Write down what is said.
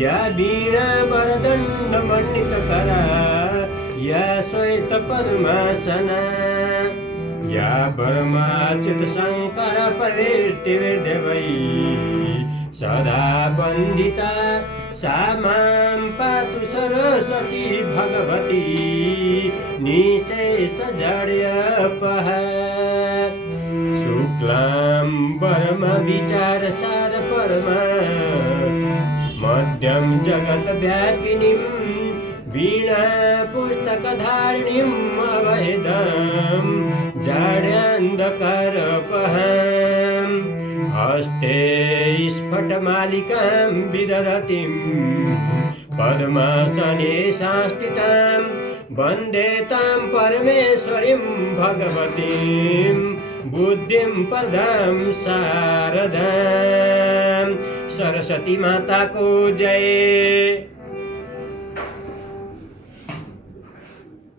या वीणा वरदण्डमण्डितकरा या श्वेतपद्मासना या परमाच्युतशङ्कर प्रवृत्तिर्देवै सदा वन्दिता सा मां पातु सरस्वती भगवती निशेषजड्यपहा शुक्लां वरमा विचारसार परमा मध्यं जगद्व्यापिनीं वीणा पुस्तकधारिणीम् अभेदं जाड्यान्धकारपहां हस्ते स्फटमालिकां विदधतीं पद्मासने संस्थितां वन्दे तां परमेश्वरीं भगवतीं बुद्धिं प्रदां शारदां सरस्वती माता को जय।